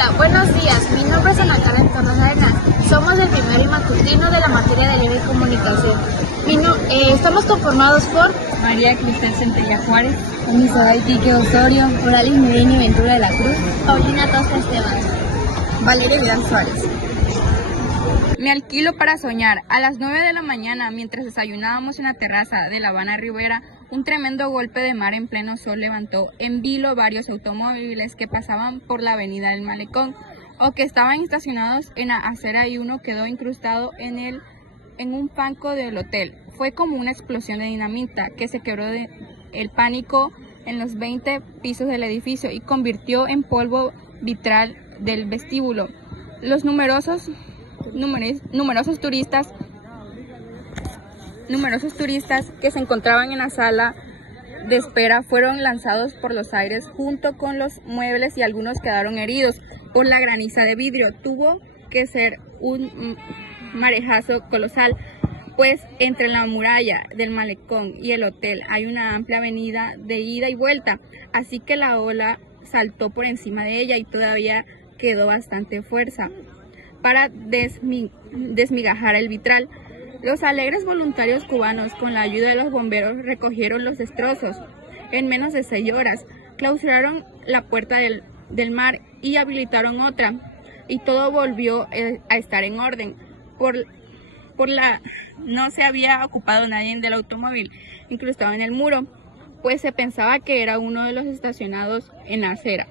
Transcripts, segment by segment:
Hola, buenos días. Mi nombre es Ana Karen Torres Arenas. Somos del primer y matutino de la materia de Libre Comunicación. Estamos conformados por María Cristel Centella Juárez, Misael Quique Osorio, Morales Milenio Ventura de la Cruz, Paulina Tosca Esteban, Valeria Vidal Suárez. Me alquilo para soñar. A las 9 de la mañana, mientras desayunábamos en la terraza de La Habana Ribera, un tremendo golpe de mar en pleno sol levantó en vilo varios automóviles que pasaban por la avenida del Malecón o que estaban estacionados en la acera, y uno quedó incrustado en un banco del hotel. Fue como una explosión de dinamita que se quebró el pánico en los 20 pisos del edificio y convirtió en polvo vitral del vestíbulo. Los numerosos turistas que se encontraban en la sala de espera fueron lanzados por los aires junto con los muebles, y algunos quedaron heridos por la graniza de vidrio. Tuvo que ser un marejazo colosal, pues entre la muralla del Malecón y el hotel hay una amplia avenida de ida y vuelta, así que la ola saltó por encima de ella y todavía quedó bastante fuerza para desmigajar el vitral. Los alegres voluntarios cubanos, con la ayuda de los bomberos, recogieron los destrozos. En menos de 6 horas, clausuraron la puerta del mar y habilitaron otra, y todo volvió a estar en orden. No se había ocupado nadie del automóvil incrustado en el muro, pues se pensaba que era uno de los estacionados en la acera.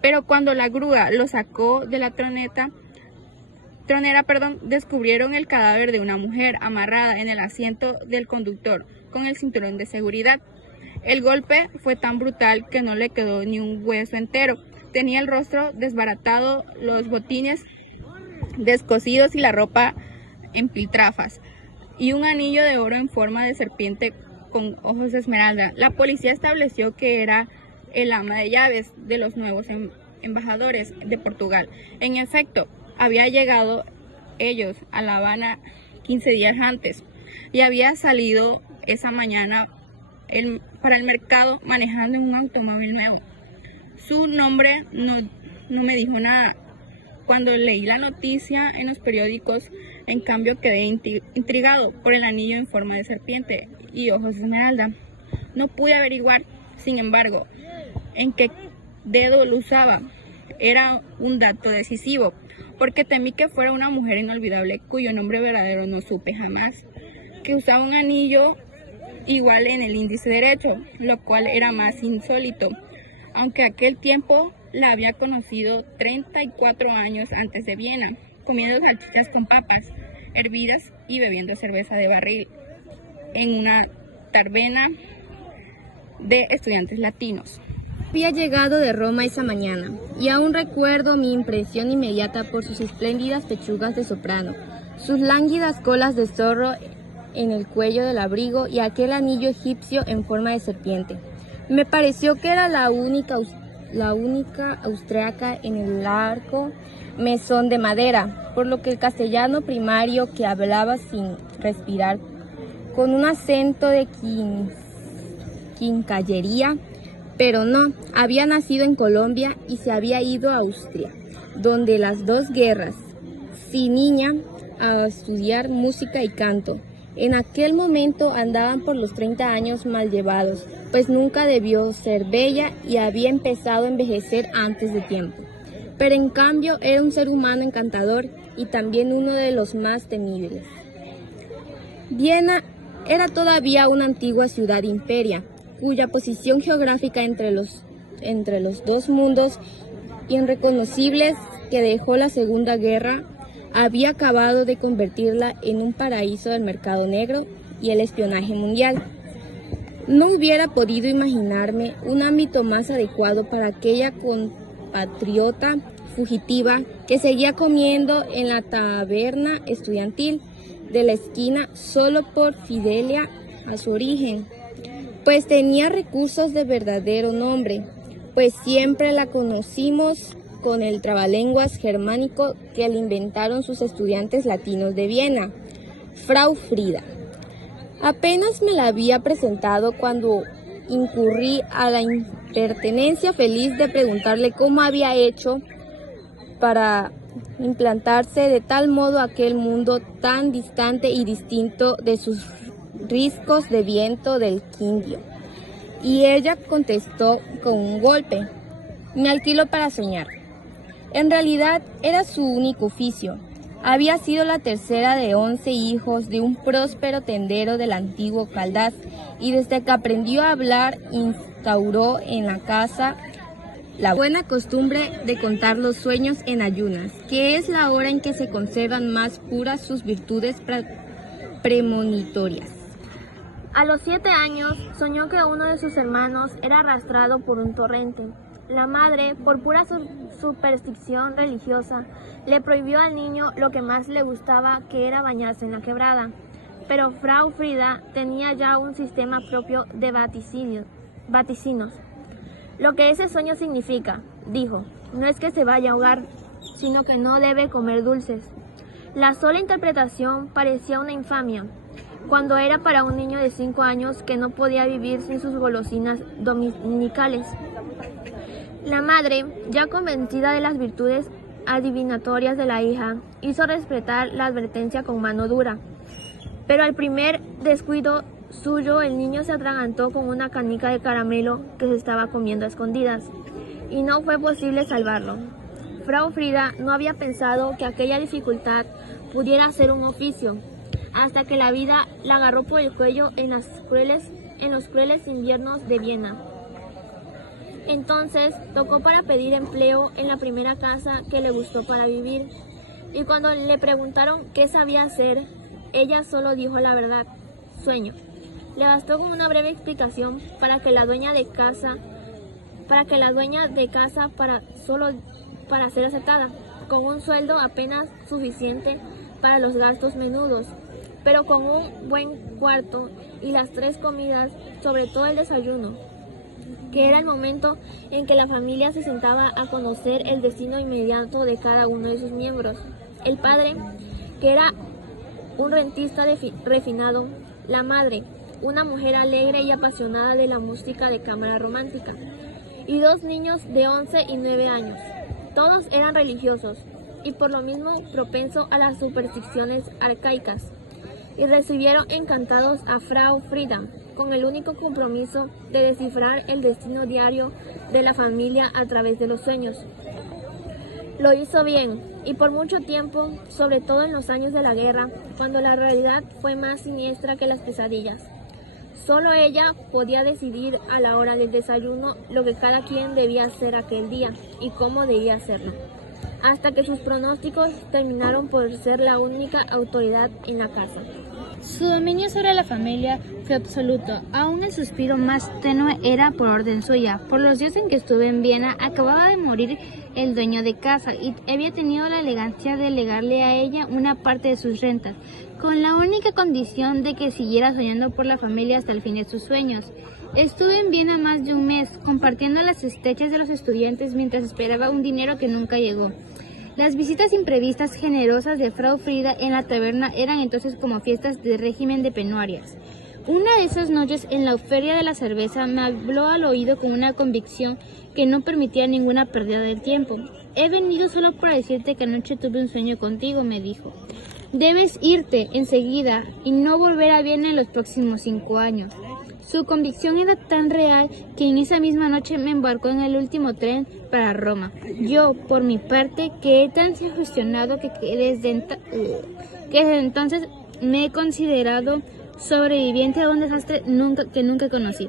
Pero cuando la grúa lo sacó de la tronera, descubrieron el cadáver de una mujer amarrada en el asiento del conductor con el cinturón de seguridad. El golpe fue tan brutal que no le quedó ni un hueso entero. Tenía el rostro desbaratado, los botines descosidos y la ropa en piltrafas, y un anillo de oro en forma de serpiente con ojos de esmeralda. La policía estableció que era el ama de llaves de los nuevos embajadores de Portugal. En efecto, había llegado ellos a La Habana 15 días antes y había salido esa mañana para el mercado manejando en un automóvil nuevo. Su nombre no me dijo nada. Cuando leí la noticia en los periódicos, en cambio, quedé intrigado por el anillo en forma de serpiente y ojos de esmeralda. No pude averiguar, sin embargo, en qué dedo lo usaba. Era un dato decisivo, porque temí que fuera una mujer inolvidable cuyo nombre verdadero no supe jamás, que usaba un anillo igual en el índice derecho, lo cual era más insólito, aunque aquel tiempo la había conocido 34 años antes de Viena, comiendo salchichas con papas hervidas y bebiendo cerveza de barril en una taberna de estudiantes latinos. Había llegado de Roma esa mañana y aún recuerdo mi impresión inmediata por sus espléndidas pechugas de soprano, sus lánguidas colas de zorro en el cuello del abrigo y aquel anillo egipcio en forma de serpiente. Me pareció que era la única austriaca en el largo mesón de madera, por lo que el castellano primario, que hablaba sin respirar, con un acento de quincallería, pero no, había nacido en Colombia y se había ido a Austria, donde las 2 guerras, sin niña, a estudiar música y canto. En aquel momento andaban por los 30 años mal llevados, pues nunca debió ser bella y había empezado a envejecer antes de tiempo. Pero en cambio era un ser humano encantador y también uno de los más temibles. Viena era todavía una antigua ciudad imperia, cuya posición geográfica entre los 2 mundos irreconocibles que dejó la Segunda Guerra había acabado de convertirla en un paraíso del mercado negro y el espionaje mundial. No hubiera podido imaginarme un ámbito más adecuado para aquella compatriota fugitiva que seguía comiendo en la taberna estudiantil de la esquina solo por fidelia a su origen, pues tenía recursos de verdadero nombre, pues siempre la conocimos con el trabalenguas germánico que le inventaron sus estudiantes latinos de Viena, Frau Frida. Apenas me la había presentado cuando incurrí a la impertinencia feliz de preguntarle cómo había hecho para implantarse de tal modo aquel mundo tan distante y distinto de sus riscos de viento del Quindio. Y ella contestó con un golpe: me alquilo para soñar. En realidad era su único oficio. Había sido la tercera de 11 hijos de un próspero tendero del antiguo Caldas, y desde que aprendió a hablar instauró en la casa la buena costumbre de contar los sueños en ayunas, que es la hora en que se conservan más puras sus virtudes premonitorias. A los 7 años soñó que uno de sus hermanos era arrastrado por un torrente. La madre, por pura superstición religiosa, le prohibió al niño lo que más le gustaba, que era bañarse en la quebrada. Pero Frau Frida tenía ya un sistema propio de vaticinos. Lo que ese sueño significa, dijo, no es que se vaya a ahogar, sino que no debe comer dulces. La sola interpretación parecía una infamia, cuando era para un niño de 5 años que no podía vivir sin sus golosinas dominicales. La madre, ya convencida de las virtudes adivinatorias de la hija, hizo respetar la advertencia con mano dura. Pero al primer descuido suyo, el niño se atragantó con una canica de caramelo que se estaba comiendo a escondidas, y no fue posible salvarlo. Frau Frida no había pensado que aquella dificultad pudiera ser un oficio, hasta que la vida la agarró por el cuello en los crueles inviernos de Viena. Entonces tocó para pedir empleo en la primera casa que le gustó para vivir, y cuando le preguntaron qué sabía hacer, ella solo dijo la verdad: sueño. Le bastó con una breve explicación para la dueña de casa para ser aceptada, con un sueldo apenas suficiente para los gastos menudos, pero con un buen cuarto y las 3 comidas, sobre todo el desayuno, que era el momento en que la familia se sentaba a conocer el destino inmediato de cada uno de sus miembros. El padre, que era un rentista refinado; la madre, una mujer alegre y apasionada de la música de cámara romántica; y 2 niños de 11 y 9 años. Todos eran religiosos y por lo mismo propensos a las supersticiones arcaicas, y recibieron encantados a Frau Frida, con el único compromiso de descifrar el destino diario de la familia a través de los sueños. Lo hizo bien, y por mucho tiempo, sobre todo en los años de la guerra, cuando la realidad fue más siniestra que las pesadillas. Solo ella podía decidir a la hora del desayuno lo que cada quien debía hacer aquel día y cómo debía hacerlo, hasta que sus pronósticos terminaron por ser la única autoridad en la casa. Su dominio sobre la familia fue absoluto. Aún el suspiro más tenue era por orden suya. Por los días en que estuve en Viena, acababa de morir el dueño de casa y había tenido la elegancia de legarle a ella una parte de sus rentas, con la única condición de que siguiera soñando por la familia hasta el fin de sus sueños. Estuve en Viena más de un mes, compartiendo las estechas de los estudiantes mientras esperaba un dinero que nunca llegó. Las visitas imprevistas generosas de Frau Frida en la taberna eran entonces como fiestas de régimen de penuarias. Una de esas noches en la feria de la cerveza me habló al oído con una convicción que no permitía ninguna pérdida del tiempo. He venido solo para decirte que anoche tuve un sueño contigo, me dijo. Debes irte enseguida y no volver a Viena en los próximos 5 años. Su convicción era tan real que en esa misma noche me embarcó en el último tren para Roma. Yo, por mi parte, quedé tan sugestionado que desde entonces me he considerado sobreviviente a un desastre que nunca conocí.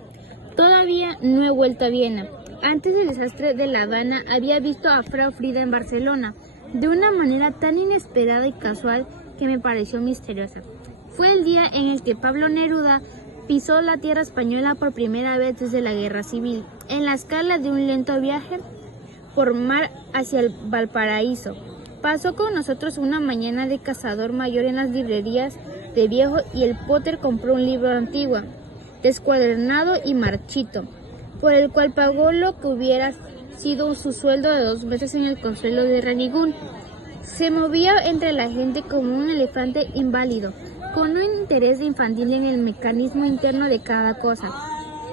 Todavía no he vuelto a Viena. Antes del desastre de La Habana había visto a Frau Frida en Barcelona, de una manera tan inesperada y casual que me pareció misteriosa. Fue el día en el que Pablo Neruda pisó la tierra española por primera vez desde la Guerra Civil, en la escala de un lento viaje por mar hacia el Valparaíso. Pasó con nosotros una mañana de cazador mayor en las librerías de viejo y el Potter compró un libro antiguo, descuadernado y marchito, por el cual pagó lo que hubiera sido su sueldo de 2 meses en el Consuelo de Ranigún. Se movía entre la gente como un elefante inválido, con un interés infantil en el mecanismo interno de cada cosa,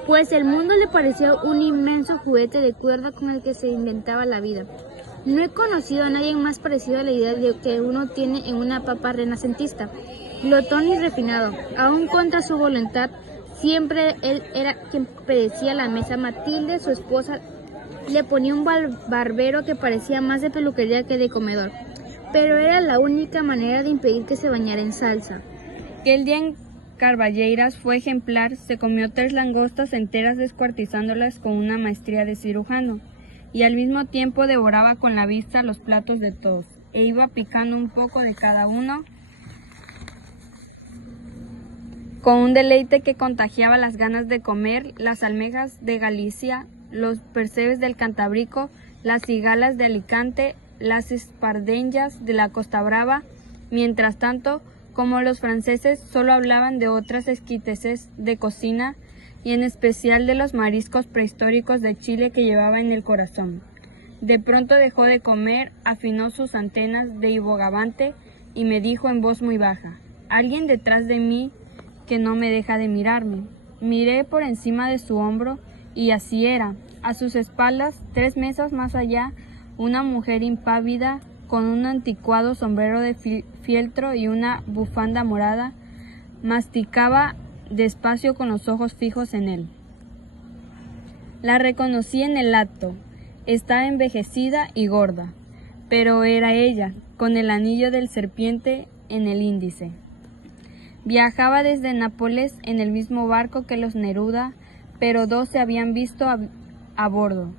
pues el mundo le pareció un inmenso juguete de cuerda con el que se inventaba la vida. No he conocido a nadie más parecido a la idea de que uno tiene en una papa renacentista, glotón y refinado. Aún contra su voluntad, siempre él era quien predecía la mesa. Matilde, su esposa, le ponía un barbero que parecía más de peluquería que de comedor, pero era la única manera de impedir que se bañara en salsa. Aquel día en Carballeiras fue ejemplar, se comió 3 langostas enteras descuartizándolas con una maestría de cirujano, y al mismo tiempo devoraba con la vista los platos de todos, e iba picando un poco de cada uno, con un deleite que contagiaba las ganas de comer, las almejas de Galicia, los percebes del Cantábrico, las cigalas de Alicante, las espardeñas de la Costa Brava. Mientras tanto, como los franceses solo hablaban de otras exquisiteces de cocina, y en especial de los mariscos prehistóricos de Chile que llevaba en el corazón. De pronto dejó de comer, afinó sus antenas de bogavante y me dijo en voz muy baja: «Alguien detrás de mí que no me deja de mirarme». Miré por encima de su hombro y así era. A sus espaldas, 3 mesas más allá, una mujer impávida con un anticuado sombrero de fieltro y una bufanda morada, masticaba despacio con los ojos fijos en él. La reconocí en el acto. Estaba envejecida y gorda, pero era ella, con el anillo del serpiente en el índice. Viajaba desde Nápoles en el mismo barco que los Neruda, pero 2 se habían visto a bordo.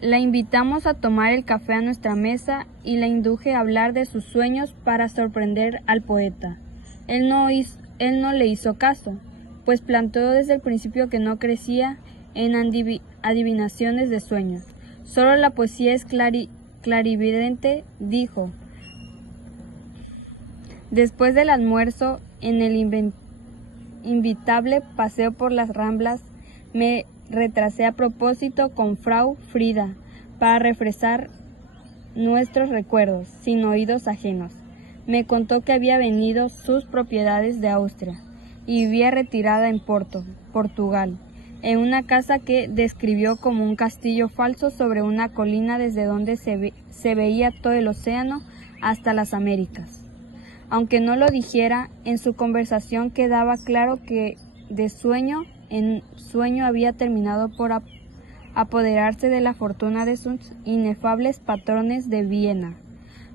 La invitamos a tomar el café a nuestra mesa y la induje a hablar de sus sueños para sorprender al poeta. Él no le hizo caso, pues planteó desde el principio que no crecía en adivinaciones de sueños. Solo la poesía es clarividente, dijo. Después del almuerzo, en el invitable paseo por las Ramblas, me retrasé a propósito con Frau Frida para refrescar nuestros recuerdos, sin oídos ajenos. Me contó que había vendido sus propiedades de Austria y vivía retirada en Porto, Portugal, en una casa que describió como un castillo falso sobre una colina desde donde se veía todo el océano hasta las Américas. Aunque no lo dijera, en su conversación quedaba claro que de sueño en sueño había terminado por apoderarse de la fortuna de sus inefables patrones de Viena.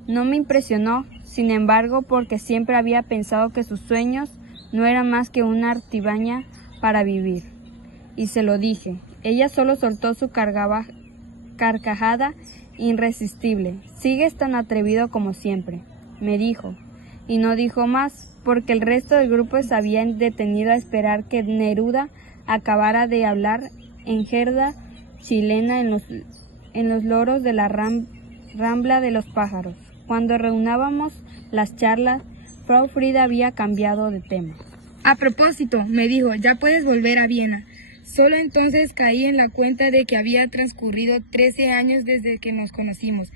No me impresionó, sin embargo, porque siempre había pensado que sus sueños no eran más que una artimaña para vivir. Y se lo dije. Ella solo soltó su carcajada irresistible. «Sigues tan atrevido como siempre», me dijo, y no dijo más, porque el resto del grupo se había detenido a esperar que Neruda acabara de hablar en jerga chilena en los loros de la Rambla de los Pájaros. Cuando reunábamos las charlas, Frau Frida había cambiado de tema. A propósito, me dijo, ya puedes volver a Viena. Solo entonces caí en la cuenta de que había transcurrido 13 años desde que nos conocimos.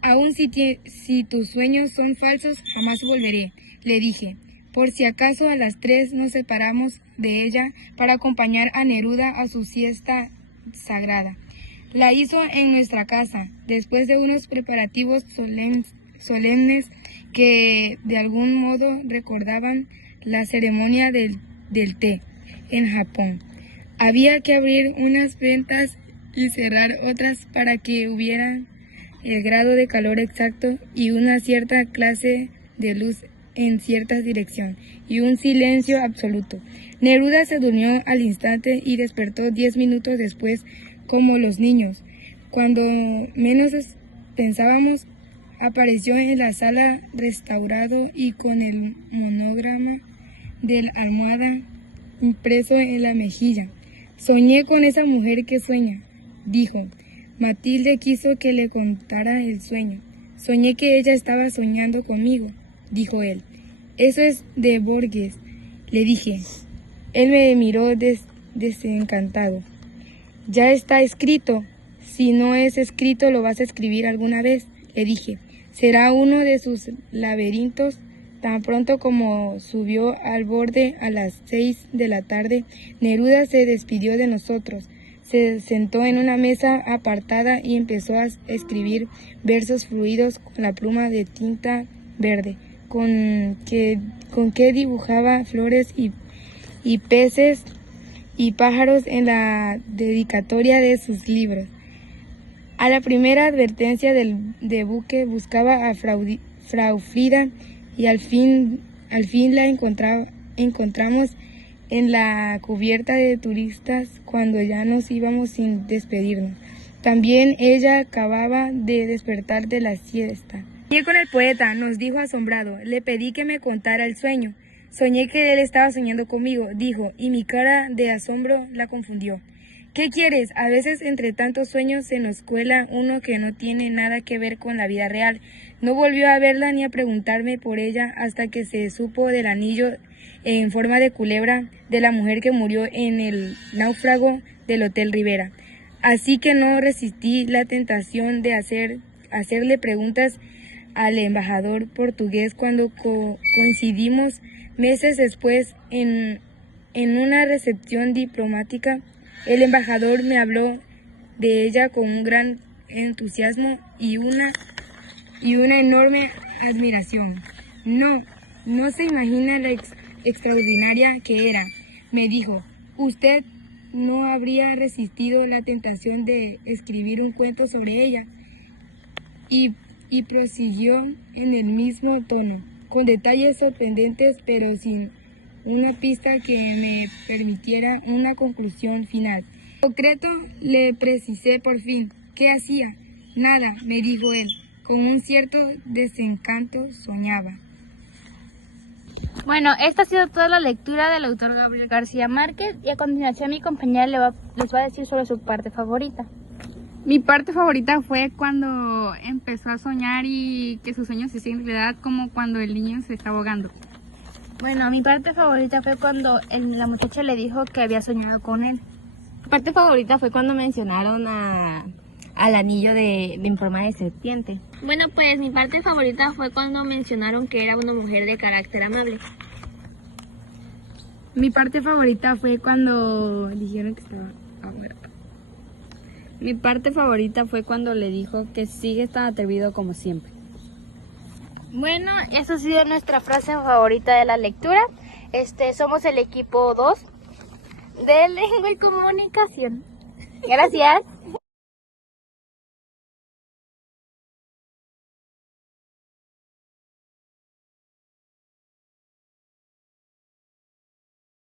Aun si tus sueños son falsos, jamás volveré, le dije. Por si acaso a las 3 nos separamos de ella para acompañar a Neruda a su siesta sagrada. La hizo en nuestra casa, después de unos preparativos solemnes que de algún modo recordaban la ceremonia del té en Japón. Había que abrir unas ventas y cerrar otras para que hubiera el grado de calor exacto y una cierta clase de luz en cierta dirección, y un silencio absoluto. Neruda se durmió al instante y despertó 10 minutos después, como los niños. Cuando menos pensábamos, apareció en la sala restaurado y con el monograma de la almohada impreso en la mejilla. «Soñé con esa mujer que sueña», dijo. Matilde quiso que le contara el sueño. «Soñé que ella estaba soñando conmigo», dijo él. «Eso es de Borges», le dije. Él me miró desencantado. «Ya está escrito. Si no es escrito, lo vas a escribir alguna vez», le dije. «Será uno de sus laberintos». Tan pronto como subió al borde a las 6 de la tarde, Neruda se despidió de nosotros. se sentó en una mesa apartada y empezó a escribir versos fluidos con la pluma de tinta verde, con que dibujaba flores y peces y pájaros en la dedicatoria de sus libros. A la primera advertencia de buque buscaba a Frau Frida y al fin la encontramos en la cubierta de turistas cuando ya nos íbamos sin despedirnos. También ella acababa de despertar de la siesta. Soñé con el poeta, nos dijo asombrado. Le pedí que me contara el sueño. Soñé que él estaba soñando conmigo, dijo, y mi cara de asombro la confundió. ¿Qué quieres? A veces entre tantos sueños se nos cuela uno que no tiene nada que ver con la vida real. No volvió a verla ni a preguntarme por ella hasta que se supo del anillo en forma de culebra de la mujer que murió en el náufrago del Hotel Rivera. Así que no resistí la tentación de hacerle preguntas al embajador portugués cuando coincidimos meses después en una recepción diplomática. El embajador me habló de ella con un gran entusiasmo y una enorme admiración. No se imagina lo extraordinaria que era, me dijo. Usted no habría resistido la tentación de escribir un cuento sobre ella. Y prosiguió en el mismo tono, con detalles sorprendentes pero sin una pista que me permitiera una conclusión final. En concreto, le precisé por fin. ¿Qué hacía? Nada, me dijo él. Con un cierto desencanto soñaba. Bueno, esta ha sido toda la lectura del autor Gabriel García Márquez y a continuación mi compañera les va a decir sobre su parte favorita. Mi parte favorita fue cuando empezó a soñar y que sus sueños se hicieron realidad, como cuando el niño se está ahogando. Bueno, mi parte favorita fue cuando la muchacha le dijo que había soñado con él. Mi parte favorita fue cuando mencionaron al anillo en forma de serpiente. Bueno, pues mi parte favorita fue cuando mencionaron que era una mujer de carácter amable. Mi parte favorita fue cuando dijeron que estaba ahogada. Mi parte favorita fue cuando le dijo que sigue tan atrevido como siempre. Bueno, esa ha sido nuestra frase favorita de la lectura. Somos el equipo 2 de Lengua y Comunicación. Gracias.